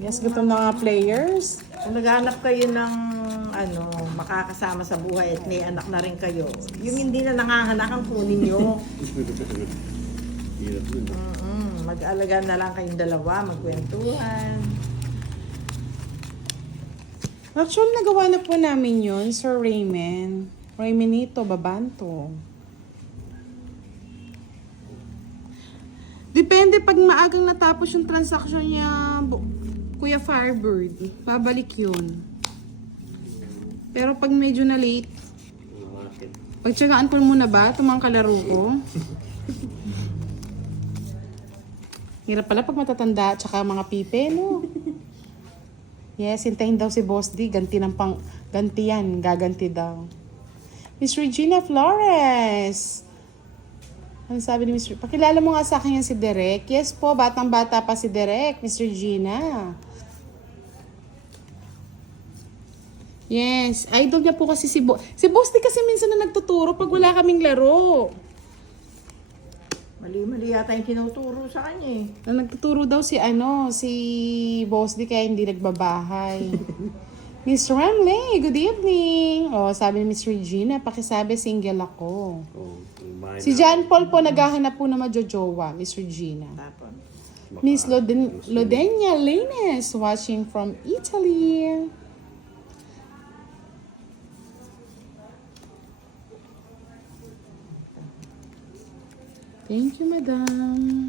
Yes, gutom na mga players. Kung naghanap kayo ng makakasama sa buhay at may anak na rin kayo, yung hindi na nanganganak ang kunin nyo. Hirap nun. Mag-alaga na lang kayong dalawa, magkwentuhan. Actually, nagawa na po namin yun, Sir Raymond. Raymenito, Babanto. Depende pag maagang natapos yung transaction niya, Kuya Firebird, babalik yun. Pero pag medyo na late, pagtsagaan ko muna ba itong mga kalaro ko? Hirap pala pag matatanda at saka mga pipe, no? Yes, hintayin daw si Boss D. Ganti yan. Gaganti daw. Miss Regina Flores. Ano sabi ni Miss Regina? Pakilala mo nga sa akin yan si Derek. Yes po, batang-bata pa si Derek, Miss Regina. Yes, idol niya po kasi si Boss. Si Boss D kasi minsan na nagtuturo pag wala kaming laro. Mali-mali yata yung tinuturo sa kanya eh. Nagtuturo daw si Boss D kaya hindi nagbabahay. Miss Ramley, good evening. Oh, sabi ni Miss Regina, pakisabi single ako. Si John Paul po naghahanap po na majojowa, Miss Regina. Tapon. Miss Lodenia Lanes watching from Italy. Thank you, madam.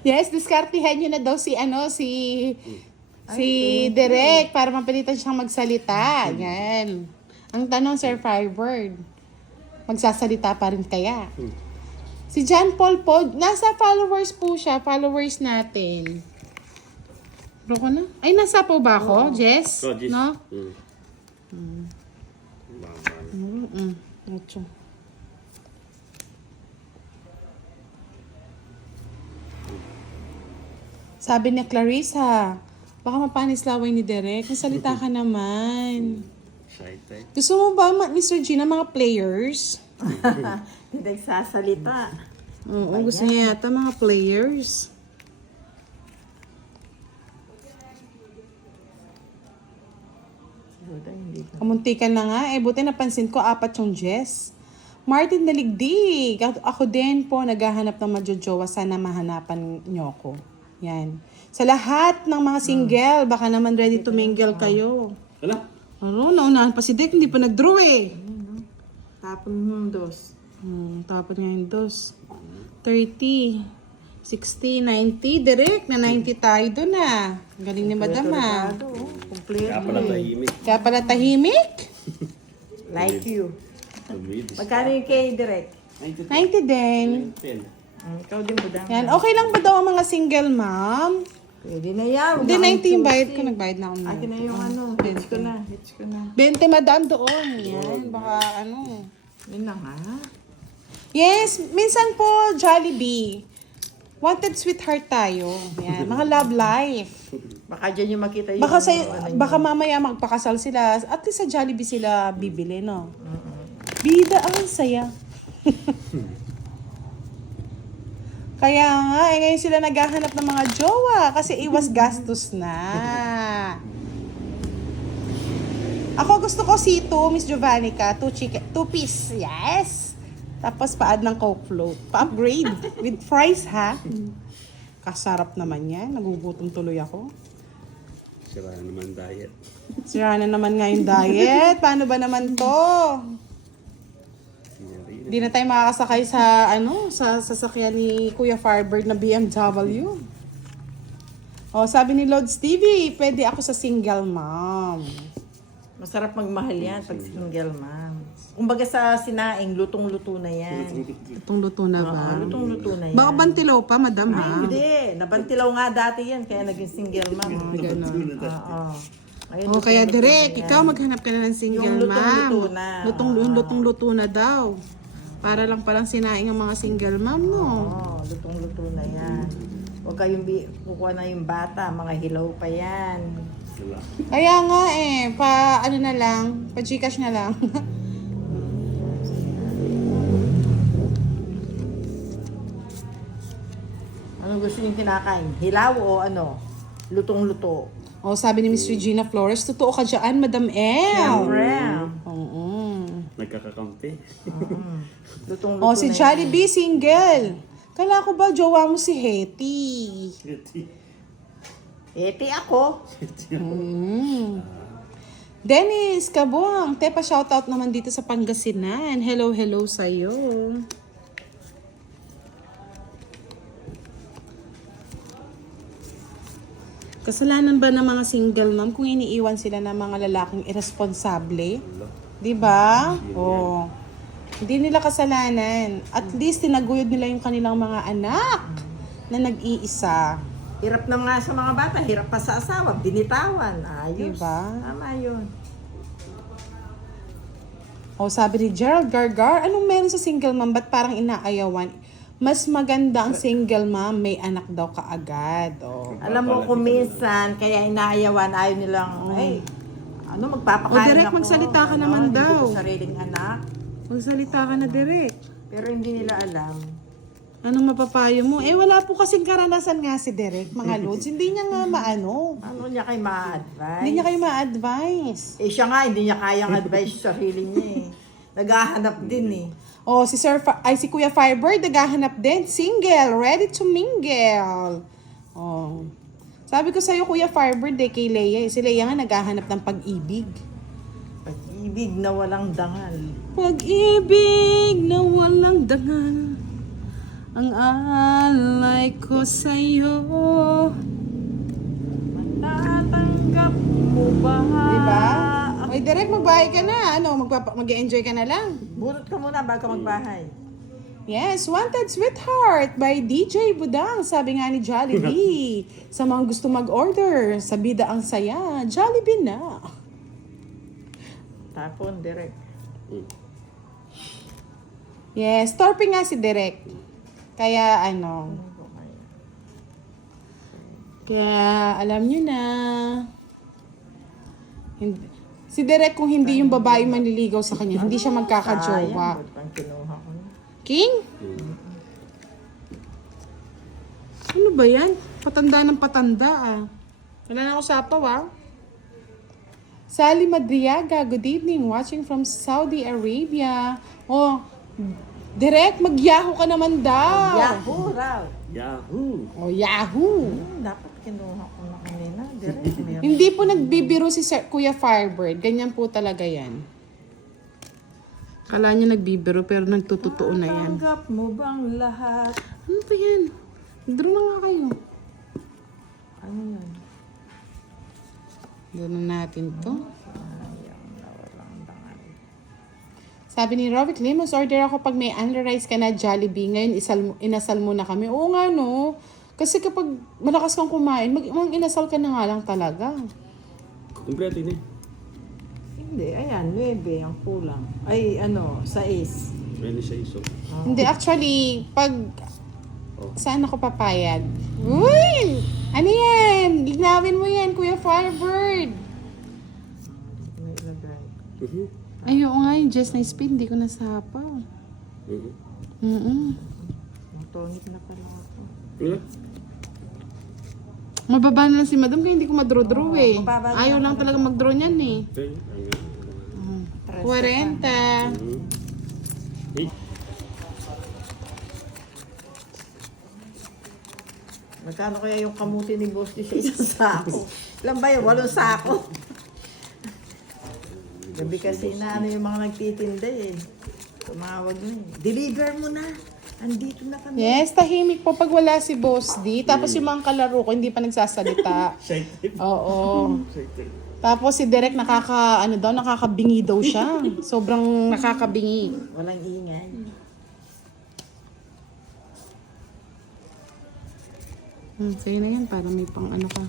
Yes, diskartihan nyo na daw si Derek para mapilitan siyang magsalita. Yan. Ang tanong, Sir Firebird, magsasalita pa rin kaya? Si John Paul po, nasa followers po siya, followers natin. Bro ko na? Ay, nasa po ba ako, Jess? Oh, Jess. No? Baba. Ocho. Sabi niya, Clarissa, baka mapanis laway ni Derek. Nasalita ka naman. Shy type. Gusto mo ba, Mr. Gina, mga players? Hindi nagsasalita. Oo, gusto niya yata mga players. Kamuntikan na nga. Buti napansin ko, 4 yung Jess. Martin Daligdig. Ako din po, naghahanap ng majojowa. Sana mahanapan niyo ko. Yan. Sa lahat ng mga single, baka naman ready to mingle kayo. Hala? Ano, naunahan pa si Dek, hindi pa nag-draw eh. Tapon dos. Tapos nga yung dos. 30, 60, 90. Direct na 90 tayo doon ah. Galing ni Madam ah. Complete. Kaya pala tahimik. Kaya pala tahimik. Like you. Tumidis. Magkano yung kay Direk? 90 din. 10. Ikaw din mo daw. Yan. Okay lang ba daw ang mga single, ma'am? Pwede na yan. Hindi, 90 yung bayad ko. Nagbayad na ako. Akin na yung hits ko na. 20 madaan doon. Yan. Baka ano. Yun na nga. Yes. Minsan po, Jollibee. Wanted sweetheart tayo. Yan. Mga love life. Baka dyan yung makita yung... Baka mamaya magpakasal sila. At least sa Jollibee sila bibili, no? Bida ang saya. Kaya nga, ngayon sila naghahanap ng mga jowa kasi iwas gastos na. Ako gusto ko C2, Miss Jovannica, 2 piece, yes. Tapos paad ng Coke float. Pa-upgrade with fries, ha? Kasarap naman yan. Nagugutom tuloy ako. Sira naman diet. Sira na naman nga yung diet. Paano ba naman to? Hindi na tayo makakasakay sa sa sasakyan ni Kuya Firebird na BMW. Oh, sabi ni Lods TV, pwede ako sa single mom. Masarap magmahal yan pag single ma'am. Kumbaga sa sinaing, lutong-luto na yan. Itong luto na ba? Lutong-luto na yan. Baka bantilaw pa, madam Ay, ha? hindi. Nabantilaw nga dati yan, kaya naging single ma'am. Ganun. Oo. Ayun, Oh, kaya lutong-luto direct, na yan. ikaw maghanap ka na ng single Yung lutong-luto mom. na. Lutong-luto na daw. Para lang palang sinaing ang mga single mom, no? Oo, lutong-luto na yan. Huwag kayong kukuha na yung bata, mga hilaw pa yan. Wala. Kaya nga ano na lang, pa Gcash na lang. Anong gusto niyong kinakain? Hilaw o ano? Lutong-luto. O, sabi ni Miss Regina Flores, totoo ka dyan, Madam L. Siyempre. Oo. Nagkakakampi. Lutong-luto O, si na Jollibee, single. Kala ko ba, jowa mo si Hetty? Eti ako. Dennis Kabuang, Tepa, shoutout naman dito sa Pangasinan. Hello, hello sa'yo. Kasalanan ba ng mga single mom kung iniiwan sila ng mga lalaking irresponsable? Di ba? Oh. Hindi nila kasalanan. At least tinaguyod nila yung kanilang mga anak na nag-iisa. Hirap na nga sa mga bata. Hirap pa sa asawa. Binitawan. Ayos. Diba? Tama yun. O sabi ni Gerald Gargar, anong meron sa single mom? Ba't parang inaayawan? Mas maganda ang single mom, may anak daw kaagad. O. Alam mo kung minsan, kaya inaayawan, ayaw nilang, magpapakain Direk, ako. magsalita ka Ano, naman hindi daw. ko sariling anak. Magsalita ka na direct. Pero hindi nila alam. Anong mapapayo mo? Wala po kasing karanasan nga si Derek, mga lods. Hindi niya nga maano. Ano niya kayo ma-advise? Hindi niya kayo ma-advise. Siya nga, hindi niya kayang advice sa sarili niya eh. Naghahanap din eh. O, si Kuya Firebird, naghahanap din. Single, ready to mingle. O. Sabi ko sa'yo, Kuya Firebird, kay Leia. Si Leia nga naghahanap ng pag-ibig. Pag-ibig na walang dangal. Pag-ibig na walang dangal. Ang alay ko sa'yo. Matatanggap mo ba? Diba? Oy, Derek, magbahay ka na. Mag-enjoy ka na lang. Bunot ka muna bago magbahay. Yes, Wanted Sweetheart by DJ Budang. Sabi nga ni Jollibee. Sa mga gusto mag-order, sa bida ang saya, Jollibee na. Tapon, direct. Yes, torpe nga si Derek. Kaya Kaya alam nyo na. Si Derek kung hindi yung babae manliligaw sa kanya, hindi siya magkakajowa. Sayang, ba't kinuha ko na? King? Ano ba yan? Patanda ng patanda Wala na ako sapaw Sally Madriaga, good evening. Watching from Saudi Arabia. Oh, Direct, mag-yahoo ka naman daw. Yahoo raw. Yahoo! Oh, Yahoo. Dapat kinuha ko na kanina. Direct. Meron. Hindi po nagbibiro si Kuya Firebird. Ganyan po talaga yan. Kala niya nagbibiro pero nagtutotoo na yan. Tanggap mo bang lahat? Ano ba yan? Draw na nga kayo. Ano yun? Doon na natin to. Sayang na walang dangal. Sabi ni Rovic Limos, order ako pag may unrice ka na Jollibee. Ngayon inasal mo na kami. Oo nga no. Kasi kapag malakas kang kumain, inasal ka na nga lang talaga. Kompleto yun Hindi, ayan, 9 ang kulang. Ay, 6. Pwede siya iso. Hindi, actually, pag Oh. saan ako papayag? Uy! Ano yan? Linawin mo yan, Kuya Firebird. May ilagay. Ay, oo nga, yung Just Nice Speed, hindi ko nasapaw. Tonic na pala ako. Mababa na lang si Madam kaya hindi ko madro-draw mababa na Ayaw lang talaga mag-draw niyan 40. Magkano kaya yung kamuti ni Boss Lee sa isang sako? Ilan ba yun? 8 sako? Gabi kasi na yung mga nagtitinda eh. Tumawag na eh. Deliver mo na. Andito na kami. Yes, tahimik po pag wala si Boss D. Tapos yung mga kalaro ko hindi pa nagsasalita. Oo. Tapos si Derek nakakabingi daw siya. Sobrang nakakabingi. Walang ingay. Sa'yo na yan, para may pang ano ka.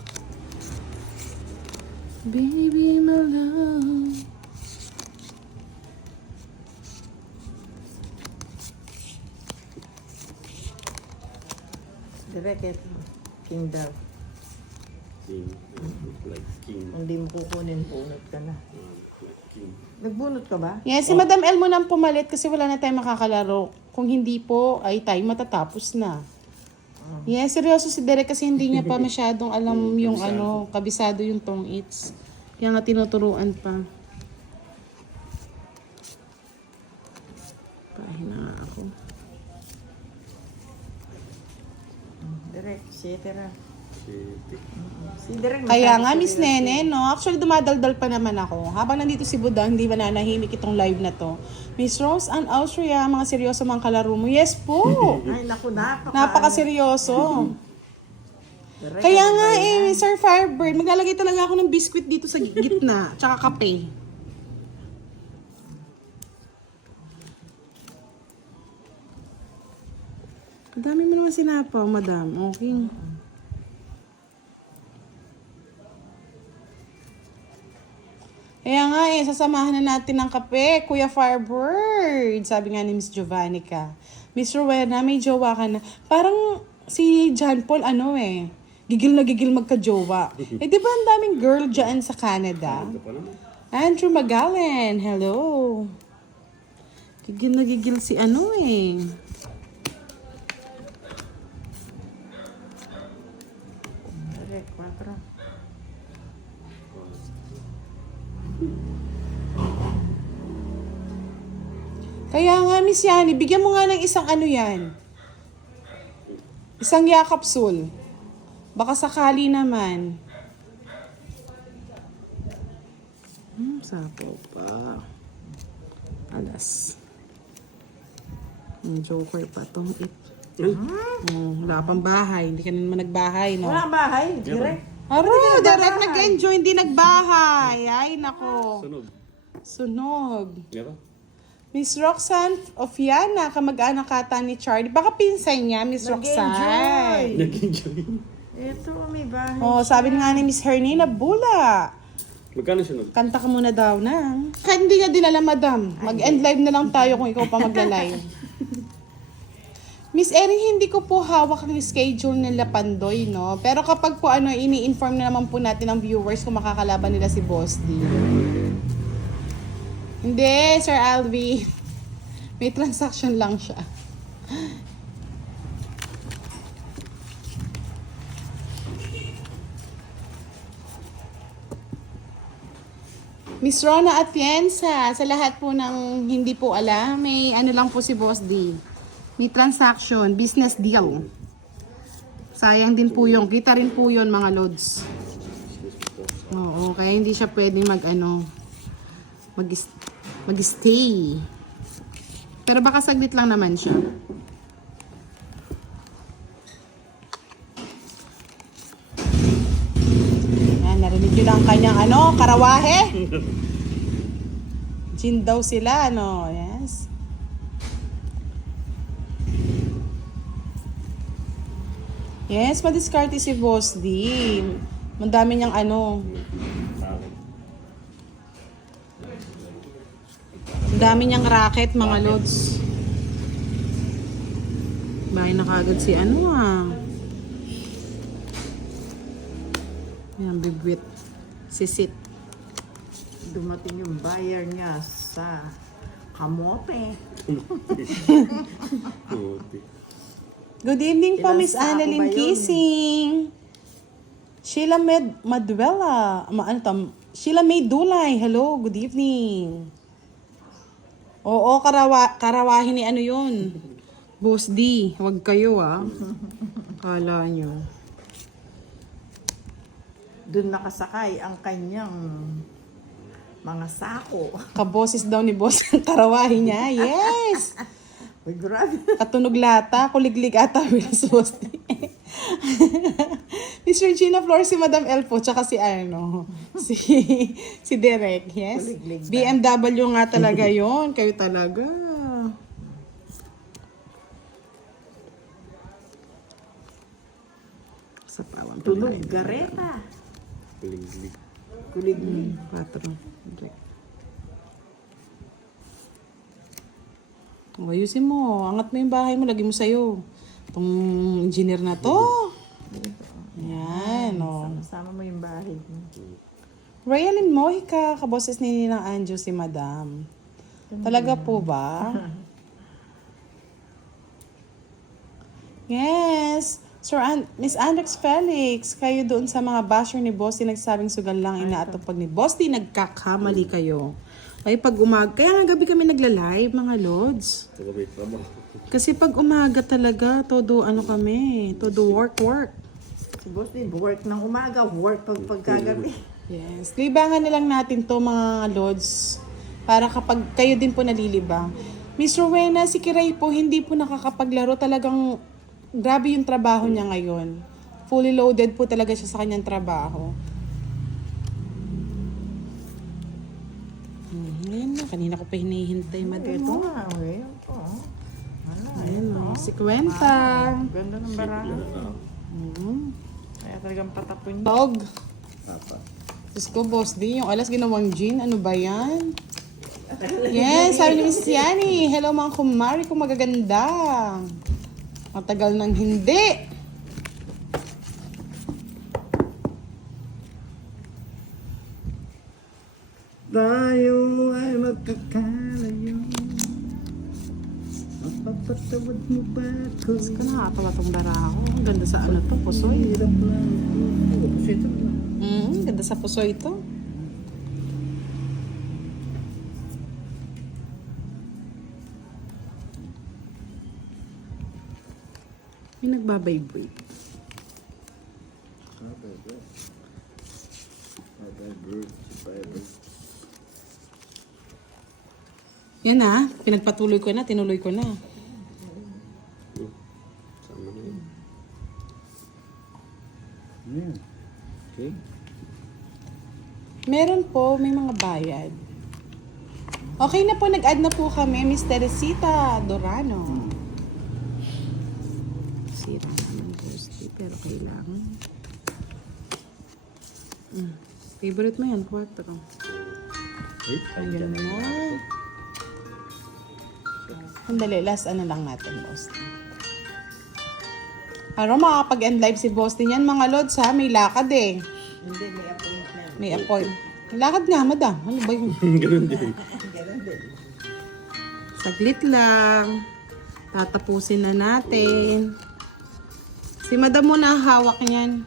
Baby, my love. Direct ito. King daw. King. Like king. Kung di mo kukunin, bunot ka na. Like king. Nagbunot ka ba? Yes, si Madam El mo nang pumalit kasi wala na tayong makakalaro. Kung hindi po, ay tayo matatapos na. Yes, seryoso si Derek kasi hindi niya pa masyadong alam yung ano, kabisado yung tong its. Kaya nga tinuturuan pa. Pahina nga ako. Direct, sitera. Shit. Si Direct. Kaya nga, Miss Nene, no? Actually, dumadaldal pa naman ako. Habang nandito si Budang, hindi ba nanahimik itong live na to? Miss Rose and Austria, mga seryoso mga kalaro mo. Yes po! Ay, naku, Napakaseryoso. Direct, Kaya ano nga ba yan? Sir Firebird, maglalagay talaga ako ng biskwit dito sa gitna, tsaka kape. Ang dami mo naman sinapaw, madam. Okay. Kaya nga sasamahan na natin ng kape, Kuya Firebird. Sabi nga ni Miss Giovannica. Miss Rowena, may jowa ka na. Parang si John Paul, gigil na gigil magka-jowa. Di ba ang daming girl dyan sa Canada? Ito pa naman. Andrew Magallan, hello. Gigil na gigil si Direct, 4. Kaya nga, Miss Yani, bigyan mo nga ng isang yan. Isang yakapsul. Baka sakali naman. Sapo pa. Alas. Joker pa to. Wala pang bahay. Hindi ka na naman nagbahay, no? Wala bahay, direct. Aro, direct nag-enjoy, hindi nagbahay. Ay, nako. Sunog. Sunog. Di ba? Miss Roxanne Ofiana, kamag-anak ata ni Charlie. Baka pinsan niya, Miss Roxanne. Nag-enjoy. Ito, may bahay. Oh, sabi nga ni Miss Hernina, bula. Magkano sunog? Kanta ka muna daw na. Kahit hindi nga din alam, madam. Mag-end live na lang tayo kung ikaw pa magla-live. Miss Erin, hindi ko po hawak ng schedule nila Pandoy, no? Pero kapag po ini-inform na naman po natin ang viewers kung makakalaban nila si Boss D. Hindi, Sir Alvi. May transaction lang siya. Miss Rona Atienza, sa lahat po ng hindi po alam, may lang po si Boss D. May transaction, business deal. Sayang din po yung, kita rin po yun mga lods. Oo, kaya hindi siya pwedeng mag-stay. Pero baka saglit lang naman siya. Yan, narinig nyo lang kanyang karawahe. Gin daw sila, yes. Yes, madiskarte si Boss D. Ang dami niyang Ang dami niyang racket, mga lods. Bahay na kagad si Yan, bibwit. Sisit. Dumating yung buyer niya sa kamote. Puti. Good evening po, Ilang Miss sako Annalyn ba yun? Kissing. Sheila Maduela. Sheila May Dulay. Hello, good evening. Oo, karawahin ni yun. Boss D, huwag kayo Kala nyo. Doon nakasakay ang kanyang mga sako. Kaboses daw ni Boss ang karawahin niya. Yes! Uy, grabe. Katunog lata, kuliglig ata, Wills Boss D. Miss Regina Flores, si Madam El po, tsaka si si Derek, yes? Kuliglig ba? BMW nga talaga yon, kayo talaga. Sa pawang Tunog gareta. Kulig-lig. Kulig. 4. Ayusin mo. Angat mo yung bahay mo. Lagi mo sa'yo. Itong engineer na to. Yan, Sama mo kahit Ryan and Mohica, kaboses ni Ninang Anjo si Madam. Talaga po ba? Yes. Miss Andrex Felix, kayo doon sa mga basher ni Bossy nagsabing sugal lang inaatupag ni Bossy, nagkakamali kayo. Ay pag umaga, kaya nga gabi kami nagla-live mga lods. Taga may trabaho. Kasi pag umaga talaga, todo ano kami, todo work. si boss din, work ng umaga, work pagkagabi. Yes. Libangan na lang natin to mga lods para kapag kayo din po nalilibang. Miss Rowena, si Kiray po hindi po nakakapaglaro, talagang grabe yung trabaho niya ngayon. Fully loaded po talaga siya sa kanyang trabaho. Ayan na, kanina ko pa hinihintay Ito madito. nga, ngayon po. Ayan o, si Kwenta. Ganda ng baraha. Kaya talagang patapon niya. Dog. Apa. Diyos ko, boss di, yung alas ginawang gin, ano ba yan? Yes, sabi ni Miss Yani. Hello mga kumari ko magaganda. Matagal nang hindi. Tayo ay magkakalayo. Mapapatawad mo ba ako? Diyos ko, nakakatawa tong baraho. Ang ganda sa ano to, pusoy. Hirap na ako. Pusito na. Ganda sa pusoy ito. May nagbabibrate. Yan na, pinagpatuloy ko na, tinuloy ko na. Sama na yun. Okay. Meron po, may mga bayad. Okay na po, nag-add na po kami, Miss Teresita Dorano. Sira naman ghosty, pero kailangan. Favorite mo yan, 4. Ayun na. Sandali, last ano lang natin, boss. Araw makakapag-end live si boss din yan, mga lods ha, may lakad eh. Hindi, may appointment. May appointment. Lakad nga, madam. Ano ba yun? Ganun din. Ganun din. Saglit lang. Tatapusin na natin. Si madam mo na hawak niyan.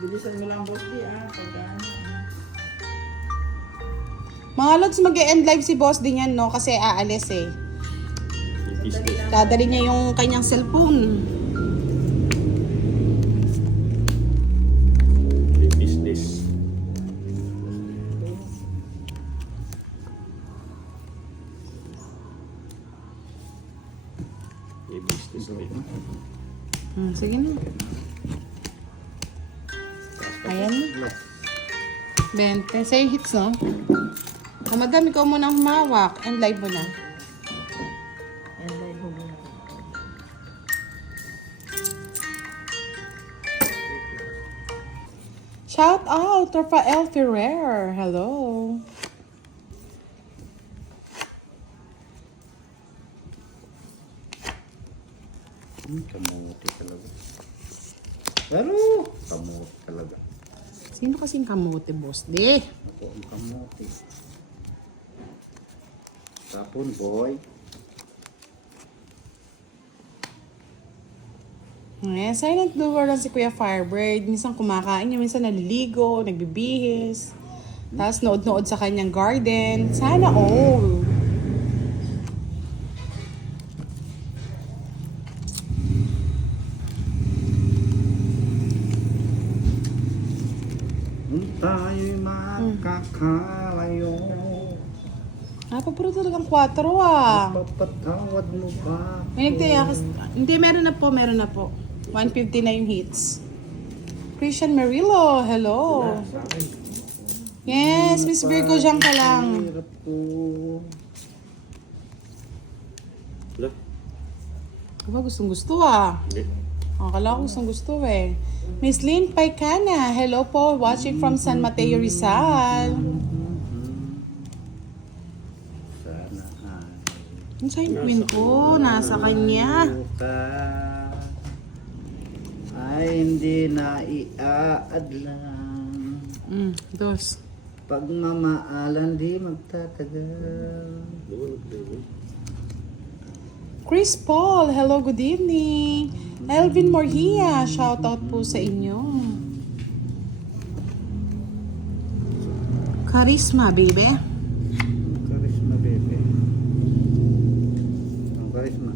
Bilisan mo lang, boss di pag Mga lods, mag-end live si boss din yan, no? Kasi aalis eh. Business. Dadali niya yung kanyang cellphone. Business. May business din. Sige na. Ayan na. 20. Say hits, no? O madam, ikaw muna ang humawak. End live mo na. And then, Shout out, Rafael Ferrer. Hello. Kamuti talaga. Pero, kamuti talaga. Sino kasing kamote, boss? Di. Ako ang kamuti. Tapon, boy. Eh, silent doer lang si Kuya Firebird. Minsan kumakain niya, minsan naliligo, nagbibihis. Tapos nood-nood sa kanyang garden. Sana all. Tayo'y makakalayo. Puro talagang 4 ah. Papatawad mo ba? May nagtayakas. Hindi, meron na po. 150 na yung hits. Christian Marillo, hello. Sa akin. Yes, Miss Virgo, dyan ka lang. Hirap po. Wala. Aba, gustong-gusto ah. Hindi. Akala ko gustong-gusto eh. Miss Lynn Paicana, hello po. Watching from San Mateo, Rizal. Sana ay Yung sign queen ko, nasa kanya. ka ay ay hindi na iaadlang. Dos. Pagmamaalan di magtatagal. Chris Paul, hello, good evening. Elvin Morhia, shout out po sa inyo. Charisma, baby. Charisma, baby. Ang charisma.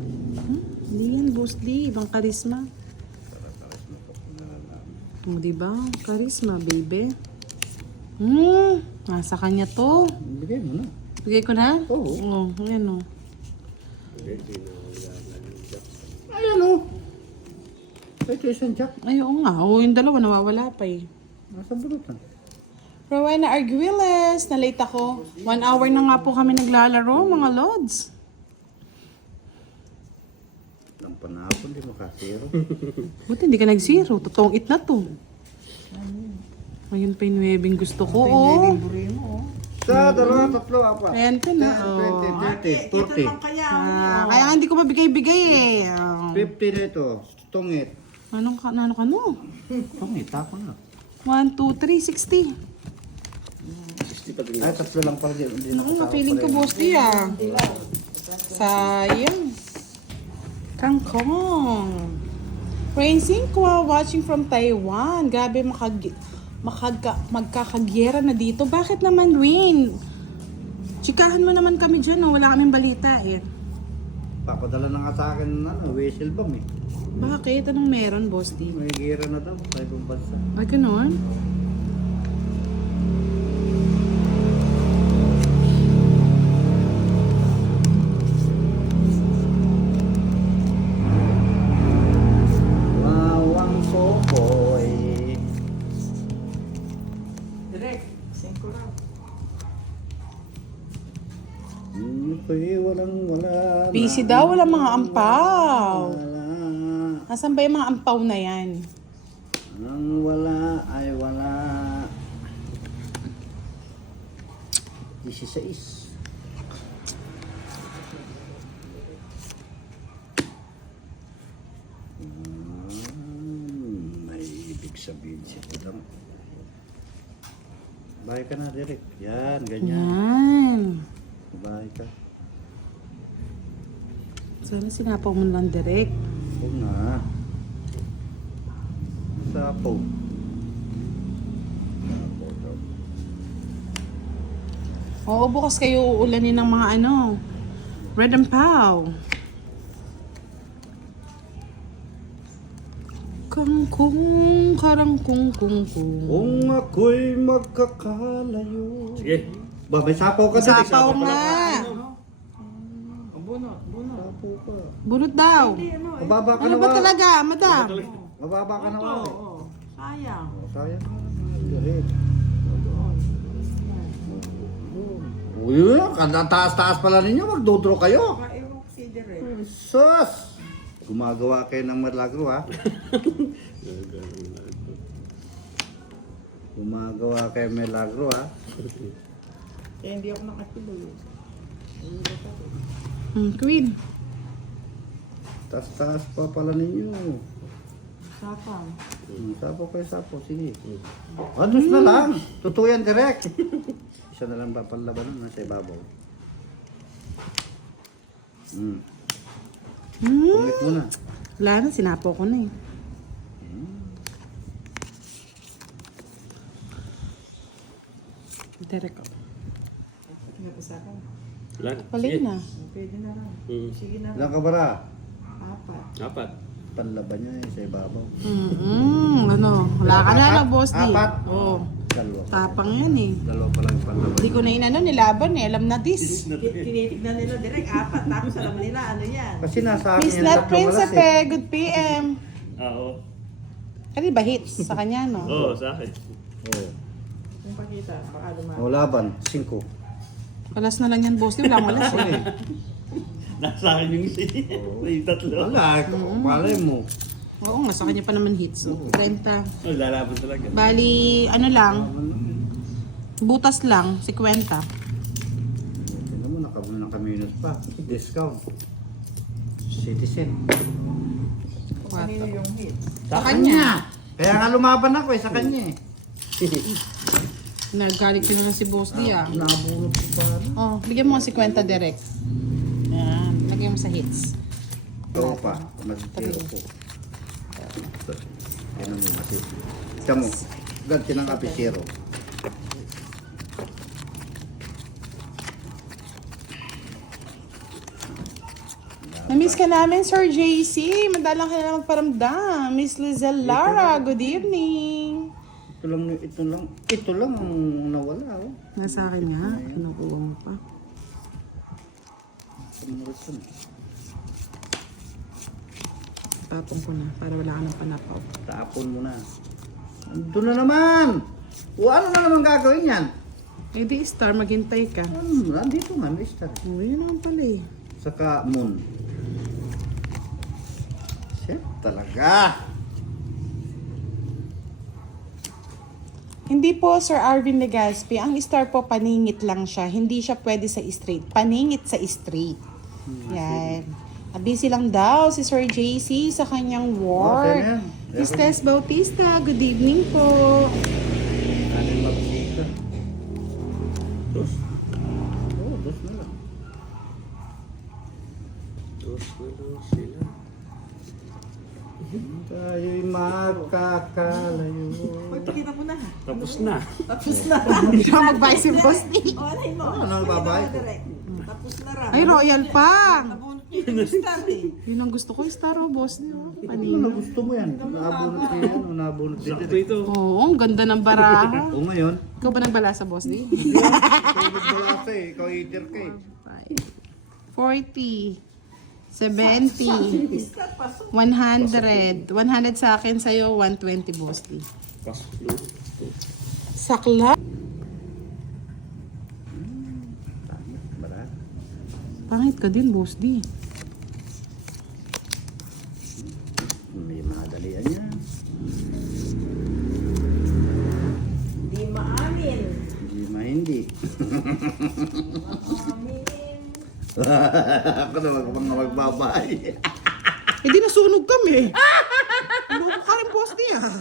Hindi yan, Boss D. Ibang charisma. Charisma po. O, diba? Charisma, baby. Nasa kanya to. Bigay mo na. Bigay ko na? Oo. Ayan o. Ayan o. Ito isang jack. Ay, oo nga. Oo, yung dalawa nawawala pa eh. Nasa bulutan. Rowena Arguelles, na-late ako. 1 hour na nga po kami naglalaro, mga lods. Ang panahon, di makasiro. Buti hindi ka nag-zero. Totoong it na to. Ayun pa yung nuebing gusto ko, oh. Sa dalawa, tatlo, apat. Ayan pa na. 20, 30, Ito 40. lang kaya. Kaya hindi ko mabigay-bigay eh. 50 na ito. Tungit. Ano ka no? Tungit, ako na. 1, 2, 3, 60. Ay, tatlo lang pala. Hindi na Nga, feeling ko boss di ah. Sayang. Kangkong. Rain Singkwa watching from Taiwan. Grabe magkakagyera na dito. Bakit naman, Rain? Chikahan mo naman kami dyan, oh. Wala kaming balita eh. Papadala na nga sa akin whistle bomb eh. Bakit? Anong meron, boss di? May gira na daw sa ibang bansa. Ay, ganun? Wawang popoy. Direct. 5 lang. Ko'y wala. Busy daw, wala mga ampaw. Wala. Nasaan ba yung mga ampaw na yan? Ang wala ay wala. 16. May ibig sabihin siya lang. Bahay ka na, Derek. Yan, ganyan. Yan. Bahay ka. Sana sinapaw mo lang direct. Oo nga. Sapo. Sapo daw. Oo, bukas kayo uulanin ng mga ano. Red and Pow. Kangkong, karangkong, kung. Kung ako'y magkakalayo. Sige. Ba, may sapaw ka din. Sapaw nga. Sapo ka. Bunot daw. Mababa ka Ano na ba ba? talaga, madam? Mababa ka na ba? Oo. Sayang. Sayang. Direk. Uy, taas-taas pala ninyo. Magdodro kayo. Ewan ko si Direct. Sus! Gumagawa kayo ng milagro, ha? Gumagawa kayo ng milagro, ha? Kaya hindi ako nakatuloy. Queen. Taas-taas pa pala ninyo. Sapang. Sapo kayo, sapo. Sige. Ados na lang. Totoo yan, direct. Isa na lang papalabanan na sa ibabaw. Pungit mo na. Wala na, sinapaw ko na eh. Direct ako. Tingnan ko sa akin. Wala na. Palay Sige. na. Pwede na lang. Sige na Ilang lang. ka bara? 4. Apat. Panlaban niya sa ibabaw. Ano? Wala ka na, Apat? boss di. Apat? Oo. Dalawa. Tapang yan eh. Dalawa pa lang panlaban. Hindi ko na inano, nilaban eh. Alam na this. Tinitignan nila Direct 4. Tapos alam nila ano yan. Kasi nasa akin Miss yung Nat tatlong Principe, alas, good PM. Oo. Ano ba hits sa kanya, no? Oo, sa akin. Oo. Kung pakita, baka lumaban. Oh, laban. 5. Walas na lang yan, boss. Di wala akong walas eh. Nasa akin yung isa. Yung tatlo. Wala. Malay mo. Oo nga, sa kanya pa naman hits. Oh. 30. Oh, lalaban talaga. Bali, ano lang, butas lang, 50. Tignan mo, nakaminus pa. Discount. Citizen. Kanino yung hit? Sa kanya. Kaya nga lumaban ako sa kanya eh. Naggalit ka na lang si Boss D ah. Nabulot ko pa. Oh, bigyan mo ng 50 direct. Yan. Lagyan mo sa hits. Oo pa. Masitiro ko. Yan ang masitiro. Siya mo. Ganti ng apisero. Na-miss ka namin, Sir JC. Madalang ka na magparamdam. Miss Lizelle Lara, good evening. Ito lang ang nawala. Oh. Nasa akin nga. Kinukuha mo pa. Tapon ko na para wala ka ng panapaw. Tapon mo na. Doon na naman. O ano na naman gagawin yan? Eh di star, maghintay ka. Nandito nga, mister. Oh, yun naman pala eh. Saka moon. Shit, talaga. Hindi po, Sir Arvin Legaspi. Ang star po, paningit lang siya. Hindi siya pwede sa straight. Paningit sa straight. Yan. Busy lang daw si Sir JC sa kanyang work. Okay na yan. Miss Tess Bautista, good evening po. Kanin mabisita. Dos. Oo, dos na lang. Dos na lang sila. Tayo'y magkakalayo. Pagkita mo na. Tapos na. Tapos na. Siya mag-buy si Boss D. O, alay mo. Ano ang babae ko? Tapos na rin. Ay, royal pa. Nabunot niyo yung star eh. Yun ang gusto ko, star o Boss D. Oh. Ano Paningit. gusto mo yan? Nabunot ko yan. Nabunot Sakto dito. ito. Oo, ang ganda ng baraha. O ngayon, Ikaw ba nagbala sa Boss D? ikaw nagbalasa eh. Ikaw eater ka eh. 40, 70, Star, pasok. 100. 100 sa akin, sa'yo 120, Boss D. Pasok. Sakla. Barat. Pangit ka din, Boss D. May madalian yan. Di maamin. Hindi. Ako na mga magbabay. Eh di nasunog kami. Ano ka rin, Boss D ah.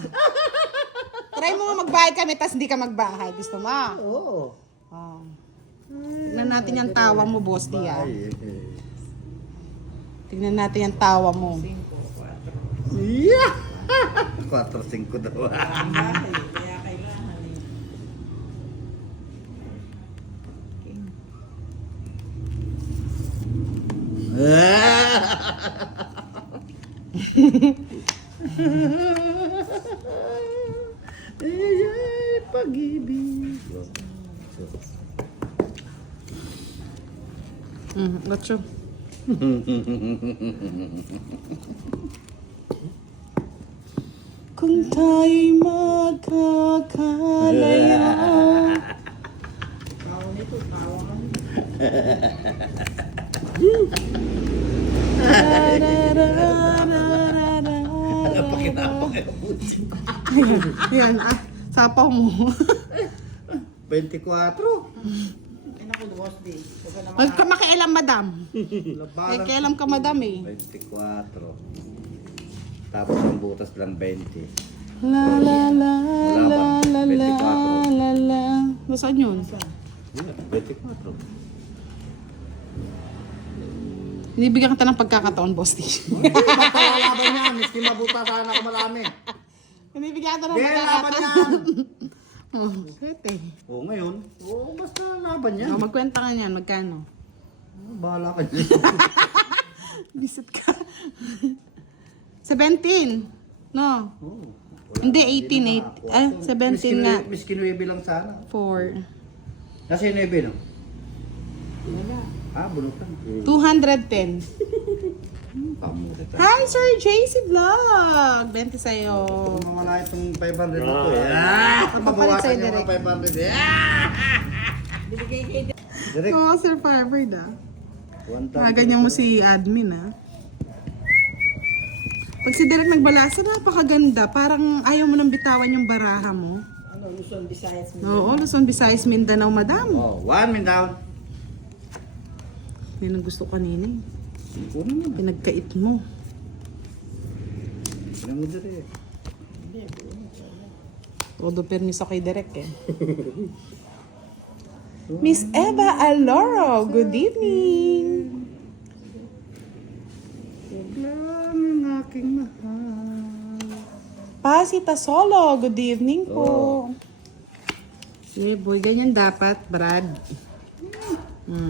Try mo nga magbahay kami, tas hindi ka magbahay. Gusto mo? Oo. Oh. Tignan natin yung tawa mo, Boss D ah. Tignan natin yung tawa mo. Yeah! 4-5 daw. Bahay, kaya kailangan eh. Ay, pag-ibig. Gacho. Kung tayo'y magkakalayo. Tawa nito, tawa kami. Yan, sapaw mo. 24. Ay naku, Boss D. Huwag ka naman. Makialam, madam. May kailam ka, madam eh. 24. Tapos ang butas lang 20. La la la la Wala la ba? la 24. la la. Nasaan yun? 24. Binibigyan kita ng pagkakataon, Boss D. Laban yan. Miski mabuta sana ako marami. Binibigyan kita ng Hindi, laban pagkakataon. yan. Oh, sete. Oo, ngayon. Oo, basta laban yan. Oh, magkwenta ka niyan, magkano? Bahala ka dyan. Bisit ka. 17. No. Oo. Hindi, 18. 17 nga. Miski 9 lang sana. 4. Kasi 9, no? Wala. Ah, bunutan. 210. Pamuta. Hi, Sir JC Vlog! 20 sa'yo. Wala itong 500 na to eh. Papalit sa'yo, Mabawasan yung direct. mga 500 eh. Binigay kay Direct. Oo, Sir Firebird ah. 1,000. Ganyan mo si admin ah. Pag si Derek nagbalasa, napakaganda. Parang ayaw mo nang bitawan yung baraha mo. ano, Luzon, Visayas, Oo, Luzon, Visayas, Mindanao, madam. Oh, 1 min down. Yan ang gusto kanina eh. Kunin mo na. Pinagkait mo. Tingnan mo direct. Todo permiso kay Derek eh. Miss Eva Aloro, good evening. Lang ang aking mahal. Pasita Solo, good evening po. Yeah, boy, ganyan dapat, Brad.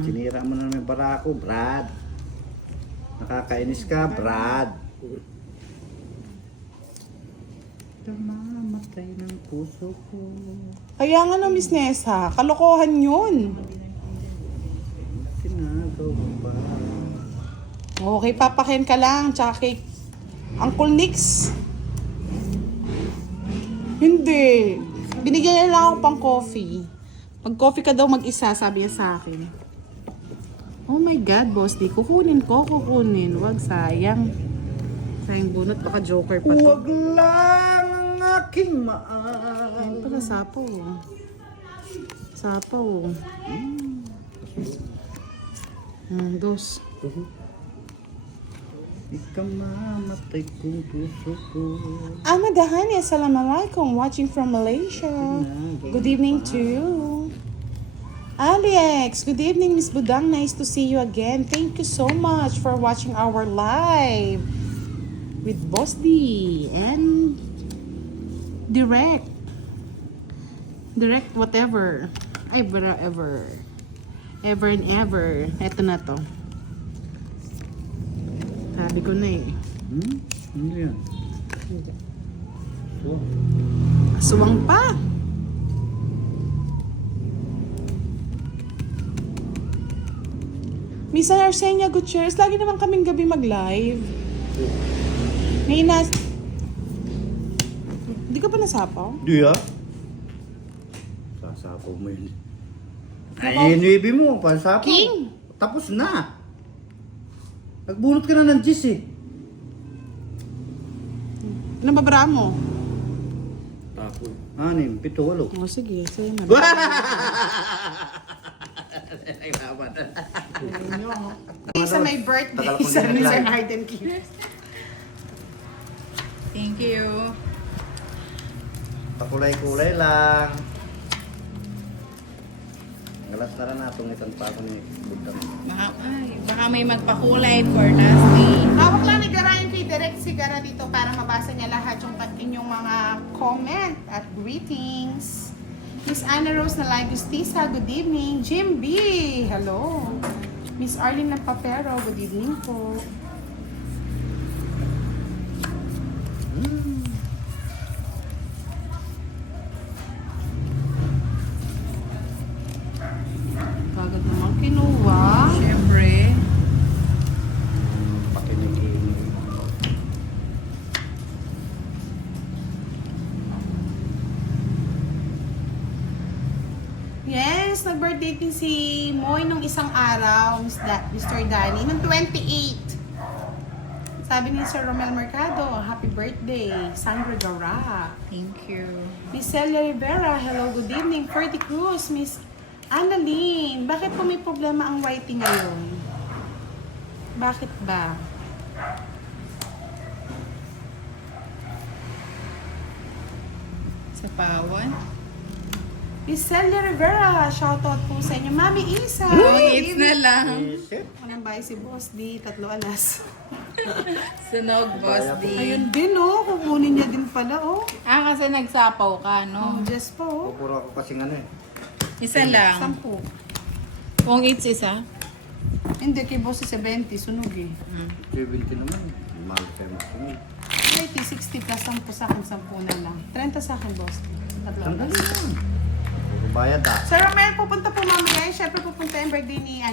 Sinira mo na naman yung barako, Brad. Nakakainis ka, Brad. Mamatay ng puso ko. Kaya nga no, Miss Nessa, kalokohan yun. Sinagaw mo ba? Okay, Papa Ken ka lang, tsaka kay Uncle Nix. Hindi. Binigyan niya lang ako pang coffee. Mag-coffee ka daw mag-isa, sabi niya sa akin. Oh my God, boss, di kukunin ko, kukunin. Wag, sayang. Sayang bunot, baka joker pa to. Huwag lang ang aking mahal. Ayun pala, sapo. Sapo. Dos. Ikaw mamatay kong puso ko. Ahmad Dahani, assalamualaikum, watching from Malaysia. Good evening to you. Alex, good evening, Miss Budang. Nice to see you again. Thank you so much for watching our live with Boss D and Direct whatever. Ever and ever. Eto na to. Sabi ko na eh. Ano yan? So, Aswang pa. Miss Arsenia Gutierrez, lagi naman kaming gabi mag-live. Ngayon na... Di ka pa nasapaw? di ah. Sasapaw mo yun. Ay, inuibi mo, pasapaw. King! Tapos na. Nagbunot ka na ng gis eh. Ilang babara mo? 6, 7, 8. O sige, sa'yo na. Isa may birthday, Tagal ko isa din ni Sir nag-live. Hayden Keith. Thank you. Pakulay-kulay lang. Galas na rin natong itong pa ako ni Budang. Baka may magpakulay for Nasty. Hawak lang ni Garayan kay Direct Sigara dito para mabasa niya lahat yung inyong mga comment at greetings. Miss Anna Rose na Live Justicia, good evening. Jim B, hello. Miss Arlene ng Papero, good evening po. Kagad naman kinuha. Siyempre. Pakinig-inig. Yes, nag-birthday din si Moy nung isang araw, Mr. Danny, nung 28. Sabi ni Sir Romel Mercado, happy birthday, Sandra Gara. Thank you. Miss Celia Rivera, hello, good evening. Ferdy Cruz, Miss Annalyn, bakit po may problema ang whitey ngayon? Bakit ba? Sa Pawan. Miss Celia Rivera, shoutout po sa inyo. Mami Isa! Oh, it's na lang. Isip. Walang bahay si Boss D, 3 alas. Sunog, Boss D. Ayun din oh, kukunin niya din pala oh. Kasi nagsapaw ka, Oh, no? just po oh. Puro ako kasing ano eh. Isa lang. 10. Kung it's isa. Hindi, kay Boss si 70, sunog eh. 70 naman. Mahal kayo masunod. 60 plus 10 sa akin, 10 na lang. 30 sa akin, Boss D. 3 Sandali alas. lang. Puro bayad ah. Sir Romel, pupunta po mamaya. Siyempre pupunta yung birthday ni